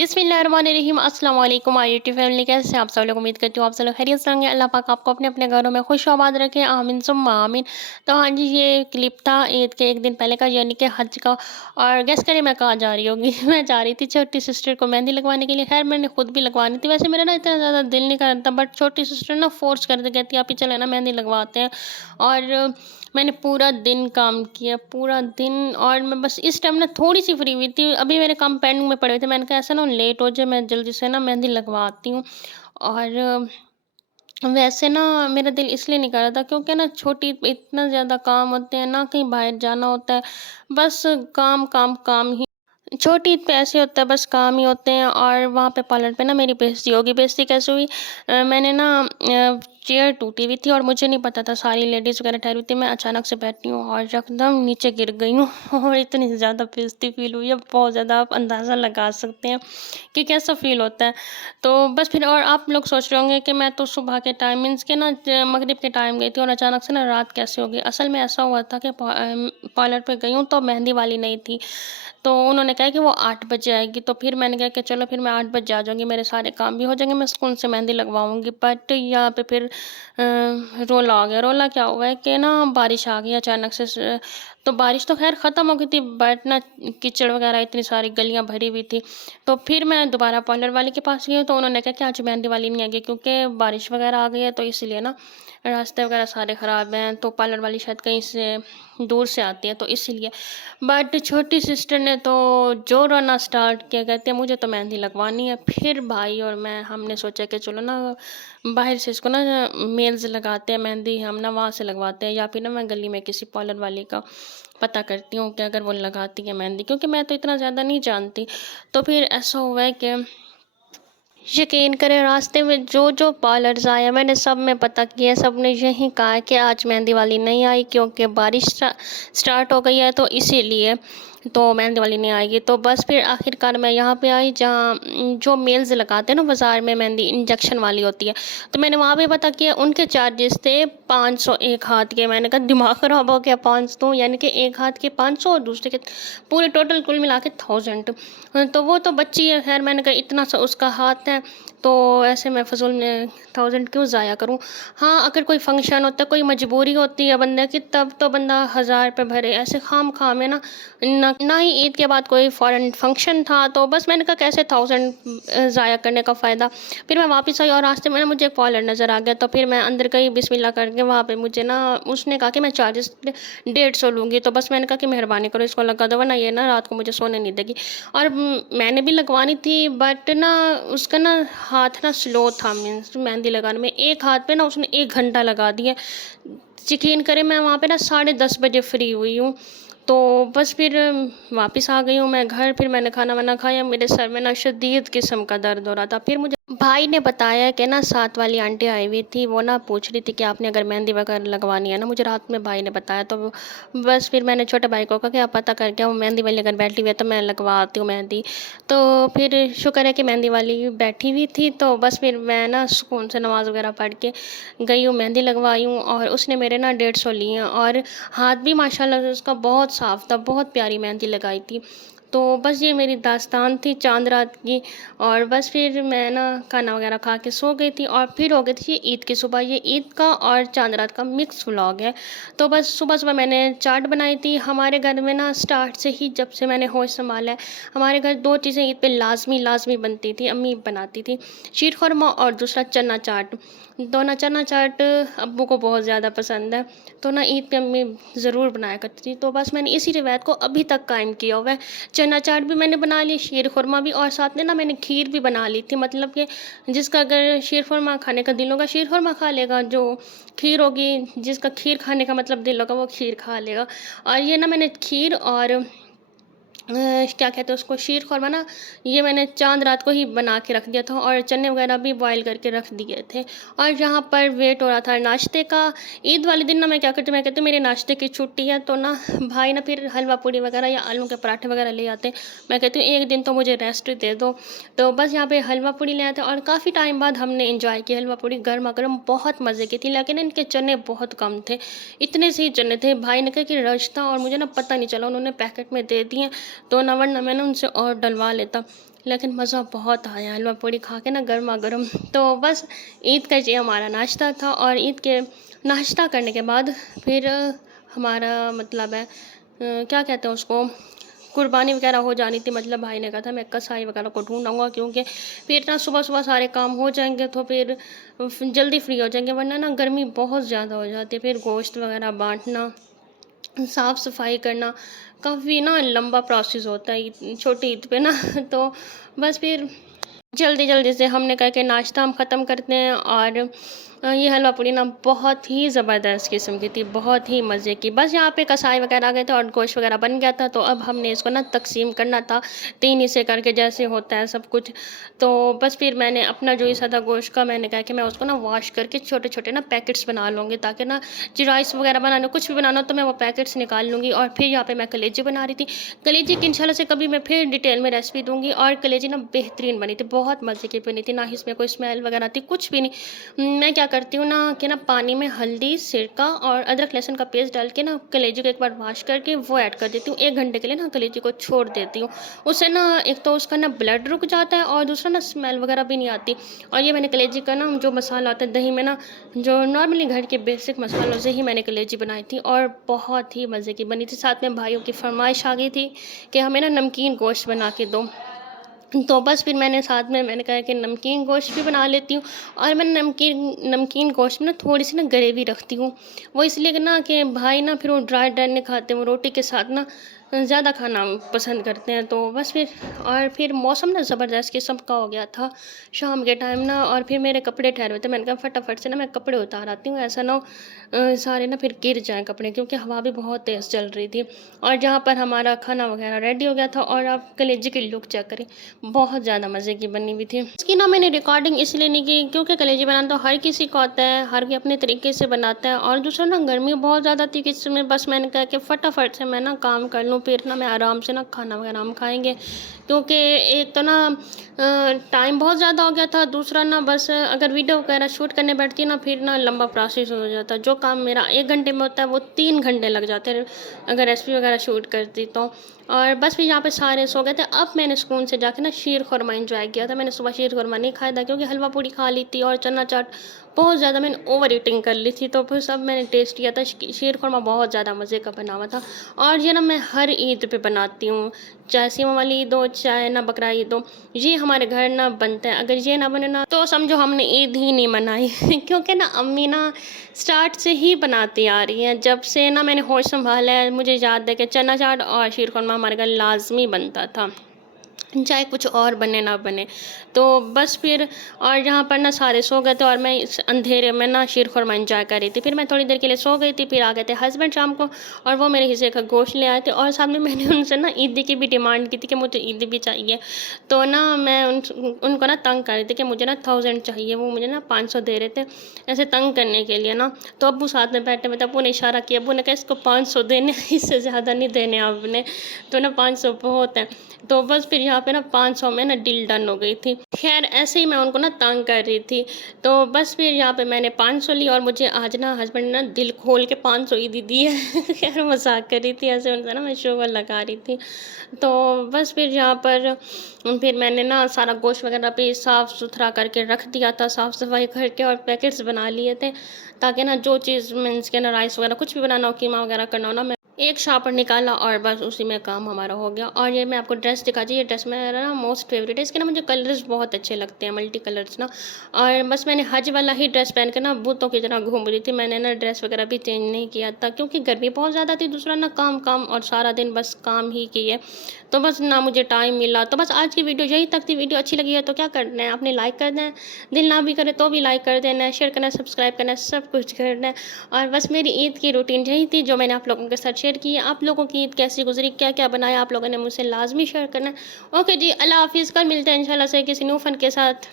बिस्मिल्लाहिर्रहमानिर्रहीम अस्सलाम वालेकुम माय यूट्यूब फैमिली। कैसे हैं आप सब लोग? उम्मीद करती हूँ आप सब लोग खैरियत से होंगे। अल्लाह पाक आपको अपने अपने घरों में खुश आबाद रखे, आमीन सुम्मा आमीन। तो हाँ जी, ये क्लिप था ईद के एक दिन पहले का, यानी कि हज का। और गेस करिए मैं कहाँ जा रही होगी मैं जा रही थी छोटी सिस्टर को मेहंदी लगवाने के लिए। खैर मैंने खुद भी लगवानी थी, वैसे मेरा ना इतना ज़्यादा दिल नहीं कर रहा था, बट छोटी सिस्टर ना फोर्स कर दे, कहती आप ही चले ना मेहंदी लगवाते हैं। और मैंने पूरा दिन काम किया, पूरा दिन। और मैं बस इस टाइम ना थोड़ी-सी फ्री हुई थी, अभी मेरे काम पेंडिंग में पड़े हुए थे। मैंने कहा ऐसा ना लेट हो जाए, मैं जल्दी से ना मेहंदी लगवाती हूँ। और वैसे ना मेरा दिल इसलिए नहीं कर रहा था क्योंकि ना छोटी इतना ज़्यादा काम होते हैं, ना कहीं बाहर जाना होता है, बस काम, काम, काम ही। छोटी ईद पे ऐसे होता है, बस काम ही होते हैं। और वहाँ पे पार्लर पे ना मेरी बेइज़्ज़ती होगी। बेइज़्ज़ती कैसे हुई? मैंने ना चेयर टूटी हुई थी और मुझे नहीं पता था, सारी लेडीज़ वगैरह ठहरी हुई थी। मैं अचानक से बैठी हूँ और एकदम नीचे गिर गई हूँ और इतनी ज़्यादा बेइज़्ज़ती फ़ील हुई है, बहुत ज़्यादा। आप अंदाज़ा लगा सकते हैं कि कैसा फ़ील होता है। तो बस फिर, और आप लोग सोच रहे होंगे कि मैं तो सुबह के टाइम मीन्स के ना मगरिब के टाइम गई थी और अचानक से ना रात कैसे हो गई। असल में ऐसा हुआ था कि पार्लर पे गई हूँ तो मेहंदी वाली नहीं थी। तो उन्होंने कहा कि वो 8 बजे आएगी, तो फिर मैंने कहा कि चलो फिर मैं 8 बजे आ जाऊँगी, मेरे सारे काम भी हो जाएँगे, मैं सुकून से मेहंदी लगवाऊँगी। बट यहाँ पे फिर रोला आ गया। रोला क्या हुआ है कि ना बारिश आ गई अचानक से। तो बारिश तो ख़ैर ख़त्म हो गई थी, बट ना कीचड़ वग़ैरह, इतनी सारी गलियाँ भरी हुई थी। तो फिर मैं दोबारा पार्लर वाले के पास गई हूँ, तो उन्होंने कहा कि आज मेहंदी वाली नहीं आएगी क्योंकि बारिश वग़ैरह आ गई है, तो इसलिए ना रास्ते वग़ैरह सारे ख़राब हैं, तो पार्लर वाली शायद कहीं से दूर से आती है, तो इसीलिए। बट छोटी सिस्टर ने तो जो रोना स्टार्ट किया, कहते हैं मुझे तो मेहंदी लगवानी है। फिर भाई और मैं, हमने सोचा कि चलो ना बाहर से इसको ना मेल्स लगाते हैं मेहंदी, हम ना वहाँ से लगवाते हैं, या फिर ना मैं गली में किसी पार्लर वाली का पता करती हूँ कि अगर वो लगाती है मेहंदी, क्योंकि मैं तो इतना ज़्यादा नहीं जानती। तो फिर ऐसा हुआ है कि यकीन करें, रास्ते में जो जो पार्लर्स आए मैंने सब में पता किया, सब ने यही कहा है कि आज मेहंदी वाली नहीं आई क्योंकि बारिश स्टार्ट हो गई है, तो इसीलिए तो मेहंदी वाली नहीं आएगी। तो बस फिर आखिरकार मैं यहाँ पे आई जहाँ जो मेल्स लगाते हैं ना बाज़ार में, मेहंदी इंजेक्शन वाली होती है। तो मैंने वहाँ पे पता किया, उनके चार्जेस थे 500 एक हाथ के। मैंने कहा दिमाग ख़राब हो गया, 500 यानी कि एक हाथ के 500 और दूसरे के पूरे टोटल कुल मिला के 1000। तो वो तो बच्ची है, खैर मैंने कहा इतना सा उसका हाथ है, तो ऐसे मैं फ़िज़ूल में 1000 क्यों ज़ाया करूँ। हाँ, अगर कोई फ़ंक्शन होता है, कोई मजबूरी होती है बंदे की, तब तो बंदा 1000 रुपये भरे। ऐसे खाम-खा में ना, ना ही ईद के बाद कोई फ़ॉरेन फ़ंक्शन था, तो बस मैंने कहा कैसे 1000 ज़ाया करने का फ़ायदा। फिर मैं वापस आई और रास्ते में ना मुझे एक पार्लर नज़र आ गया, तो फिर मैं अंदर गई बिस्मिल्लाह करके। वहाँ पे मुझे ना उसने कहा कि मैं चार्जेस 150 लूँगी, तो बस मैंने कहा कि मेहरबानी करो इसको लगा दो, वरना ये ना रात को मुझे सोने नहीं देगी। और मैंने भी लगवानी थी, बट ना उसका ना हाथ ना स्लो था, मीन्स मेहंदी लगाने में। एक हाथ पे ना उसने 1 घंटा लगा दिया। यकीन करें, मैं वहाँ पे ना 10:30 बजे फ्री हुई हूँ। तो बस फिर वापस आ गई हूँ मैं घर। फिर मैंने खाना वाना खाया, मेरे सर में ना शदीद किस्म का दर्द हो रहा था। फिर मुझे भाई ने बताया कि ना साथ वाली आंटी आई हुई थी, वो ना पूछ रही थी कि आपने अगर मेहंदी वगैरह लगवानी है ना, मुझे रात में भाई ने बताया। तो बस फिर मैंने छोटे भाई को कहा कि आप पता करके आओ, मेहंदी वाली अगर बैठी हुई है तो मैं लगवाती हूँ मेहंदी। तो फिर शुक्र है कि मेहंदी वाली बैठी हुई थी, तो बस फिर मैं ना सुकून से नमाज़ वगैरह पढ़ के गई हूँ, मेहंदी लगवाई हूँ। और उसने मेरे ना 150 लिए, और हाथ भी माशाल्लाह से उसका बहुत साफ़ था, बहुत प्यारी मेहंदी लगाई थी। तो बस ये मेरी दास्तान थी चाँद रात की। और बस फिर मैं ना खाना वगैरह खा के सो गई थी, और फिर हो गई थी ये ईद की सुबह। ये ईद का और चाँद रात का मिक्स व्लॉग है। तो बस सुबह-सुबह मैंने चाट बनाई थी। हमारे घर में ना स्टार्ट से ही, जब से मैंने होश संभाला है, हमारे घर 2 चीज़ें ईद पे लाज़मी बनती थी, अम्मी बनाती थी। शीर खुरमा और दूसरा चना चाट। तो ना चना चाट अब्बू को बहुत ज़्यादा पसंद है, तो ना ईद पे अम्मी ज़रूर बनाया करती थी। तो बस मैंने इसी रिवायत को अभी तक कायम किया हुआ है। चना चाट भी मैंने बना ली, शीर खुरमा भी, और साथ में ना मैंने खीर भी बना ली थी। मतलब कि जिसका अगर शीर खुरमा खाने का दिल होगा, शीर खुरमा खा लेगा, जो खीर होगी, जिसका खीर खाने का मतलब दिल होगा, वो खीर खा लेगा। और ये ना मैंने खीर और क्या कहते हैं उसको, शीर खुरमा ना, ये मैंने चाँद रात को ही बना के रख दिया था, और चने वगैरह भी बॉयल करके रख दिए थे। और यहाँ पर वेट हो रहा था नाश्ते का। ईद वाले दिन ना मैं क्या करती हूँ, मैं कहती हूँ मेरे नाश्ते की छुट्टी है, तो ना भाई ना फिर हलवा पूड़ी वगैरह या आलू के पराठे वगैरह ले आते हैं। मैं कहती हूँ एक दिन तो मुझे रेस्ट दे दो। तो बस यहाँ पे हलवा पूड़ी ले आए थे, और काफ़ी टाइम बाद हमने इंजॉय किया हलवा पूड़ी गर्मा गर्म, बहुत मज़े की थी। लेकिन इनके चने बहुत कम थे, इतने से ही चने थे। भाई ने कहा कि रश था, और मुझे ना पता नहीं चला, उन्होंने पैकेट में दे दिए। तो ना, वरना मैंने उनसे और डलवा लेता। लेकिन मज़ा बहुत आया हलवा पूड़ी खा के ना गरमा-गरम। तो बस ईद का ये हमारा नाश्ता था, और ईद के नाश्ता करने के बाद फिर हमारा मतलब है क्या कहते हैं उसको, कुर्बानी वगैरह हो जानी थी। मतलब भाई ने कहा था मैं कसाई वगैरह को ढूँढूँगा, क्योंकि फिर ना सुबह-सुबह सारे काम हो जाएँगे तो फिर जल्दी फ्री हो जाएँगे, वरना ना गर्मी बहुत ज़्यादा हो जाती है। फिर गोश्त वगैरह बाँटना, साफ-सफाई करना काफ़ी ना लंबा प्रोसेस होता है छोटी ईद पे ना। तो बस फिर जल्दी-जल्दी से हमने कहा कि नाश्ता हम ख़त्म करते हैं, और ये हलवा पूड़ी ना बहुत ही ज़बरदस्त किस्म की थी, बहुत ही मज़े की। बस यहाँ पे कसाई वगैरह आ गए थे और गोश्त वगैरह बन गया था, तो अब हमने इसको ना तक़सीम करना था 3 हिस्से करके, जैसे होता है सब कुछ। तो बस फिर मैंने अपना जो हिस्सा था गोश्त का, मैंने कहा कि मैं उसको ना वॉश करके छोटे-छोटे ना पैकेट्स बना लूँगी, ताकि ना जी राइस वगैरह बनाना, कुछ भी बनाना हो तो मैं वो पैकेट्स निकाल लूँगी। और फिर यहाँ पे मैं कलेजी बना रही थी। कलेजी की इंशाल्लाह से कभी मैं फिर डिटेल में रेसिपी दूँगी, और कलेजी ना बेहतरीन बनी थी, बहुत मज़े की बनी थी, ना ही इसमें कोई स्मेल वगैरह थी, कुछ भी नहीं। मैं क्या करती हूँ ना कि ना पानी में हल्दी, सिरका और अदरक लहसुन का पेस्ट डाल के ना कलेजी को एक बार वॉश करके वो ऐड कर देती हूँ। 1 घंटे के लिए ना कलेजी को छोड़ देती हूँ। उससे ना एक तो उसका ना ब्लड रुक जाता है, और दूसरा ना स्मेल वगैरह भी नहीं आती। और ये मैंने कलेजी का ना जो मसाला होता है दही में ना, जो नॉर्मली घर के बेसिक मसालों से ही मैंने कलेजी बनाई थी, और बहुत ही मज़े की बनी थी। साथ में भाइयों की फ़रमाइश आ गई थी कि हमें ना नमकीन गोश्त बना के दो। तो बस फिर मैंने साथ में मैंने कहा कि नमकीन गोश्त भी बना लेती हूँ। और मैं नमकीन नमकीन गोश्त में ना थोड़ी-सी ना ग्रेवी रखती हूँ। वो इसलिए कि ना कि भाई ना फिर वो ड्राई नहीं खाते, वो रोटी के साथ ना ज़्यादा खाना पसंद करते हैं। तो बस फिर, और फिर मौसम ना ज़बरदस्त किस्म का हो गया था शाम के टाइम ना, और फिर मेरे कपड़े ठहरे हुए थे। मैंने कहा फटाफट से ना मैं कपड़े उतार आती हूँ, ऐसा ना हो सारे ना फिर गिर जाएँ कपड़े, क्योंकि हवा भी बहुत तेज़ चल रही थी। और जहाँ पर हमारा खाना वगैरह रेडी हो गया था, और आप कलेजी की लुक चेक करें, बहुत ज़्यादा मज़े की बनी हुई थी। इसकी ना मैंने रिकॉर्डिंग इसलिए नहीं की, क्योंकि कलेजी बनाना तो हर किसी को आता है, हर कोई अपने तरीके से बनाता है। और दूसरा ना गर्मी बहुत ज़्यादा थी कि इसमें बस मैंने कहा कि फटाफट से मैं ना काम कर लूँ, फिर ना मैं आराम से ना खाना वगैरह हम खाएँगे। क्योंकि एक तो ना टाइम बहुत ज़्यादा हो गया था, दूसरा ना बस अगर वीडियो वगैरह शूट करने बैठती ना, फिर ना लंबा प्रोसेस हो जाता। जो काम मेरा 1 घंटे में होता है वो 3 घंटे लग जाते हैं, अगर रेसिपी वगैरह शूट करती तो। और बस फिर यहाँ पे सारे सो गए थे। अब मैंने सुकून से जाके ना शीर खुरमा एंजॉय किया था। मैंने सुबह शीर खुरमा नहीं खाया था, क्योंकि हलवा पूड़ी खा ली थी और चना चाट बहुत ज़्यादा मैंने ओवर ईटिंग कर ली थी। तो फिर सब मैंने टेस्ट किया था। शीर खुरमा बहुत ज़्यादा मज़े का बना हुआ था, और ये ना मैं हर ईद पे बनाती हूँ, चाहे सीमा वाली ईद हो, चाहे ना बकरा ईद हो। ये हमारे घर ना बनता है। अगर ये ना बने ना तो समझो हमने ईद ही नहीं मनाई। क्योंकि ना अम्मी ना स्टार्ट से ही बनाती आ रही हैं, जब से ना मैंने होश संभाला है। मुझे याद है कि चना चाट और शीर खुरमा हमारे घर लाज़मी बनता था, चाहे कुछ और बने ना बने। तो बस फिर, और यहाँ पर ना सारे सो गए थे, और मैं इस अंधेरे में ना शीर खुरमा एंजॉय कर रही थी। फिर मैं थोड़ी देर के लिए सो गई थी, फिर आ गए थे हस्बैंड शाम को, और वो मेरे हिस्से का गोश्त ले आए थे। और साथ में मैंने उनसे ना ईदी की भी डिमांड की थी कि मुझे ईदी भी चाहिए। तो ना मैं उनको ना तंग कर रही थी कि मुझे ना 1000 चाहिए, वो मुझे ना 500 दे रहे थे ऐसे तंग करने के लिए ना। तो अब्बू साथ में बैठे हुए थे, अब्बू ने इशारा किया, अब्बू ने कहा इसको 500 देने, इससे ज़्यादा नहीं देने आपने। तो ना 500 बहुत है। तो बस फिर यहाँ पे ना 500 में ना डील डन हो गई थी। ख़ैर ऐसे ही मैं उनको ना तंग कर रही थी। तो बस फिर यहाँ पे मैंने 500 ली, और मुझे आज ना हस्बैंड ने ना दिल खोल के 500 ही दी दी है। ख़ैर मज़ाक कर रही थी, ऐसे उनका ना मैं शुगर लगा रही थी। तो बस फिर यहाँ पर फिर मैंने ना सारा गोश्त वग़ैरह भी साफ़-सुथरा करके रख दिया था, साफ़-सफ़ाई करके, और पैकेट्स बना लिए थे, ताकि ना जो चीज़ मीन्स के ना राइस वग़ैरह कुछ भी बनाना हो, कीमा वग़ैरह करना हो ना, मैं एक शापर निकाला और बस उसी में काम हमारा हो गया। और ये मैं आपको ड्रेस दिखाती हूँ, ये ड्रेस मेरा ना मोस्ट फेवरेट है। इसके ना मुझे कलर्स बहुत अच्छे लगते हैं, मल्टी कलर्स ना। और बस मैंने हज वाला ही ड्रेस पहन के ना भूतों की तरह घूम रही थी। मैंने ना ड्रेस वगैरह भी चेंज नहीं किया था, क्योंकि गर्मी बहुत ज़्यादा थी, दूसरा ना काम काम और सारा दिन बस काम ही किए। तो बस ना मुझे टाइम मिला। तो बस आज की वीडियो यही तक थी। वीडियो अच्छी लगी है तो क्या करना है, आपने लाइक कर देना है, दिल ना भी करे तो भी लाइक कर देना है, शेयर करना है, सब्सक्राइब करना है, सब कुछ करना है। और बस मेरी ईद की रूटीन यही थी जो मैंने आप लोगों के साथ शेयर की है। आप लोगों की ईद कैसी गुजरी, क्या क्या बनाया आप लोगों ने, मुझसे लाजमी शेयर करना है। ओके जी, अल्लाह हाफिज़। कल मिलते हैं इंशाल्लाह से किसी न्यू फ़न के साथ।